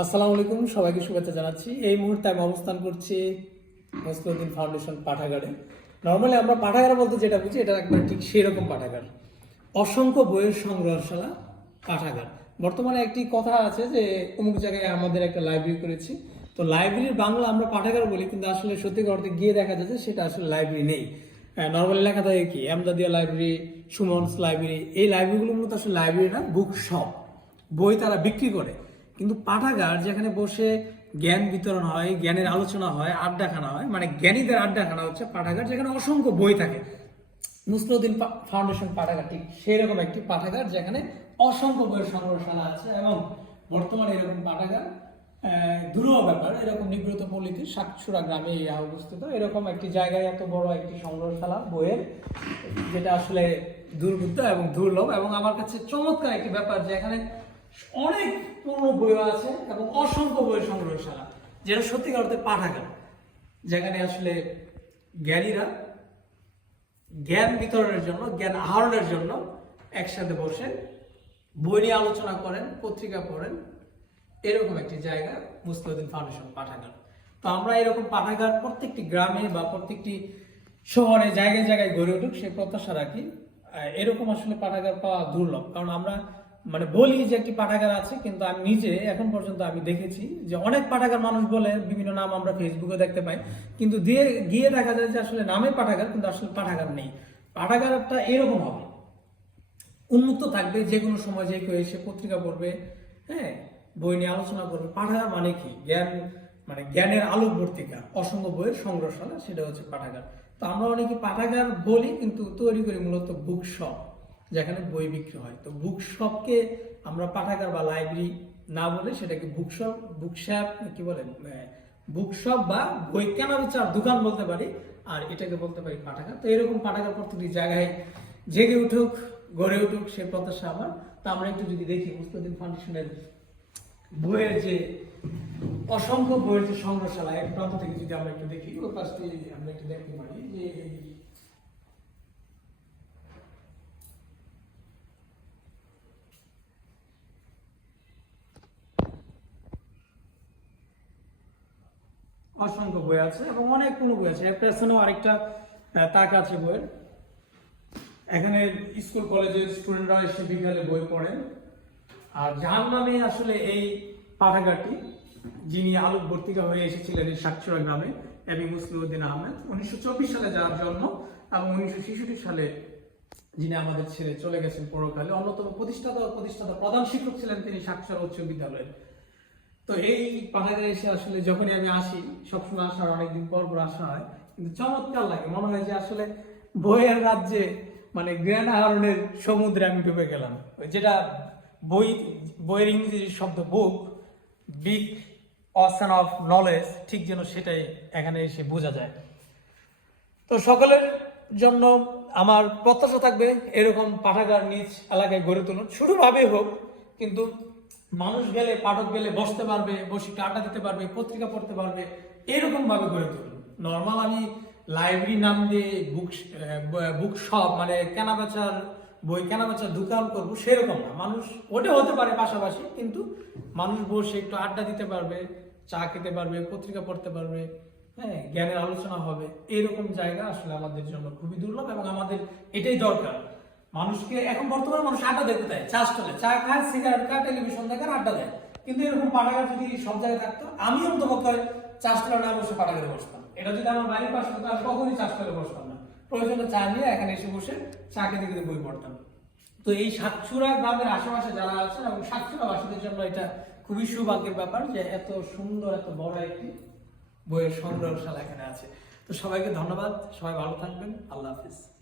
আসসালামু আলাইকুম, সবাইকে শুভেচ্ছা জানাচ্ছি। এই মুহূর্তে আমি অবস্থান করছি মুসলিউদ্দিন ফাউন্ডেশন পাঠাগারে। নর্মালি আমরা পাঠাগার বলতে যেটা বুঝি, এটা একবার ঠিক সেই রকম পাঠাগার। অসংখ্য বইয়ের সংগ্রহশালা, পাঠাগার। বর্তমানে একটি কথা আছে যে, অমুক জায়গায় আমাদের একটা লাইব্রেরি করেছি। তো লাইব্রেরির বাংলা আমরা পাঠাগার বলি, কিন্তু আসলে সত্যি অর্থে গিয়ে দেখা যায় যে সেটা আসলে লাইব্রেরি নেই। নর্মালি লেখা থাকে কি আমদাদিয়া লাইব্রেরি সুমনস লাইব্রেরি এই লাইব্রেরিগুলো মূলত আসলে লাইব্রেরি না বুক শপ বই তারা বিক্রি করে। কিন্তু পাঠাগার যেখানে বসে জ্ঞান বিতরণ হয়, জ্ঞানের আলোচনা হয়, আড্ডাখানা হয় মানে জ্ঞানীদের আড্ডাখানা হচ্ছে পাঠাগার, যেখানে অসংখ্য বই থাকে। মুসলিউদ্দিন পা- ফাউন্ডেশন পাঠাগার, ঠিক সেই রকম একটি পাঠাগার যেখানে অসংখ্য বইয়ের সংগ্রহশালা আছে এবং বর্তমানে এরকম পাঠাগার দুরূহ ব্যাপার। এরকম নিবৃত পল্লীতে সাতছুড়া গ্রামে অবস্থিত। এরকম একটি জায়গায় এত বড় একটি সংগ্রহশালা বইয়ের, যেটা আসলে দুর্বৃত্ত এবং দুর্লভ। এবং আমার কাছে চমৎকার একটি ব্যাপার যে এখানে অনেক পুরনো বই আছে এবং অসংখ্য বইয়ের সংগ্রহশালা যেটা সত্যিকার অর্থে পাঠাগার যেখানে আসলে জ্ঞানীরা জ্ঞান বিতরণের জন্য, জ্ঞান আহরণের জন্য একসাথে বসে বই নিয়ে আলোচনা করেন, পত্রিকা পড়েন। এরকম একটি জায়গা মুসলিউদ্দিন ফাউন্ডেশন পাঠাগার তো আমরা এরকম পাঠাগার প্রত্যেকটি গ্রামে বা প্রত্যেকটি শহরে জায়গায় জায়গায় গড়ে উঠুক, সে প্রত্যাশা রাখি। এরকম আসলে পাঠাগার পাওয়া দুর্লভ। কারণ আমরা মানে বলি যে একটি পাঠাগার আছে, কিন্তু আমি নিজে এখন পর্যন্ত আমি দেখেছি যে অনেক পাঠাগার মানুষ বলে বিভিন্ন নাম আমরা ফেসবুকে দেখতে পাই, কিন্তু দিয়ে গিয়ে দেখা যায় যে আসলে নামে পাঠাগার, কিন্তু আসলে পাঠাগার নেই। পাঠাগারটা এরকম হবে। উন্মুক্ত থাকবে যে কোনো সময় যে কেউ এসে পত্রিকা পড়বে হ্যাঁ? বই নিয়ে আলোচনা করবে। পাঠাগার মানে কি? জ্ঞান মানে জ্ঞানের আলোকবর্তিকা অসংখ্য বইয়ের সংগ্রহশালা, সেটা হচ্ছে পাঠাগার। তো আমরা অনেকে পাঠাগার বলি, কিন্তু তৈরি করি মূলত বুক শপ যেখানে বই বিক্রি হয়। তো বুক শপকে আমরা পাঠাগার বা লাইব্রেরি না বলে সেটাকে বুক শপ বুক শপ কি বলে? বুক শপ বা বই কেনা বেচার দোকান বলতে পারি, আর এটাকে বলতে পারি পাঠাগার। তো এরকম পাঠাগার প্রত্যেকটি জায়গায় জেগে উঠুক, গড়ে উঠুক সে প্রত্যাশা আমার। তা আমরা একটু যদি দেখি মুস্তাদিন ফাউন্ডেশনের বইয়ের যে অসংখ্য বইয়ের যে সংগ্রহশালা, এক প্রান্ত থেকে যদি আমরা একটু দেখি ওর পাশ থেকে আমরা একটু দেখতে পারি যে অসংখ্য বই আছে এবং অনেক কোনো বই আছে। এর পেছনেও আরেকটা তাক আছে বইয়ের। এখানে স্কুল কলেজের স্টুডেন্টরা এসে বিকালে বই পড়েন। আর যার নামে আসলে এই পাঠাগারটি, যিনি আলোকবর্তিকা হয়ে এসেছিলেন এই সাতচুরা গ্রামে এবি মুসলিউদ্দিন আহমেদ, উনিশশো চব্বিশ সালে যার জন্ম এবং উনিশশো ছেষট্টি সালে যিনি আমাদের ছেড়ে চলে গেছেন পরকালে, অন্যতম প্রতিষ্ঠাতা প্রতিষ্ঠাতা প্রধান শিক্ষক ছিলেন তিনি সাতচুরা উচ্চ বিদ্যালয়ের তো এই পাহাড়ে এসে আসলে যখনই আমি আসি, সবসময় আসার অনেকদিন পর পর আসা হয়। কিন্তু চমৎকার লাগে, মনে হয় যে আসলে বইয়ের রাজ্যে মানে গ্র্যান্ড আহরণের সমুদ্রে আমি ডুবে গেলাম। যেটা বই, বইয়ের ইংরেজি শব্দ book big ocean of knowledge ঠিক যেন সেটাই এখানে এসে বোঝা যায়। তো সকলের জন্য আমার প্রত্যাশা থাকবে, এরকম পাঠাগার নিজ এলাকায় গড়ে তুলুন। ছোটভাবে হোক, কিন্তু মানুষ গেলে, পাঠক গেলে বসতে পারবে, বসে আড্ডা দিতে পারবে, পত্রিকা পড়তে পারবে এরকম ভাবে গড়ে তুলুন নর্মাল আমি লাইব্রেরি নাম দিয়ে বুক বুক শপ মানে কেনা বেচার বই কেনা বেচার দোকান করব, সেরকম না। মানুষ, ওটা হতে পারে পাশাপাশি, কিন্তু মানুষ বসে একটু আড্ডা দিতে পারবে, চা খেতে পারবে, পত্রিকা পড়তে পারবে হ্যাঁ জ্ঞানের আলোচনা হবে। এরকম জায়গা আসলে আমাদের জন্য খুবই দুর্লভ এবং আমাদের এটাই দরকার। মানুষকে এখন বর্তমানে মানুষ আড্ডা দেখতে দেয় চা চলে চা খায়, সিগারেট খায়, টেলিভিশন দেখে আর আড্ডা দেয়। কিন্তু এরকম পাঠাগার যদি সব জায়গায় থাকতো, আমি অন্তত চাষ করে না বসে পাঠাগারে বসতাম। এটা যদি আমার বাড়ির পাশে হতো আমি কখনই চাষ করে বসতাম না। প্রয়োজনে চা নিয়ে এখানে এসে বসে চা খেতে খেতে বই পড়তাম। তো এই সাতচুরা গ্রামের আশেপাশে যারা আছেন এবং সাতচুরা বাসীদের জন্য এটা খুবই সৌভাগ্যের ব্যাপার যে এত সুন্দর, এত বড় একটি বইয়ের সংগ্রহশালা এখানে আছে। তো সবাইকে ধন্যবাদ। সবাই ভালো থাকবেন। আল্লাহ হাফিজ।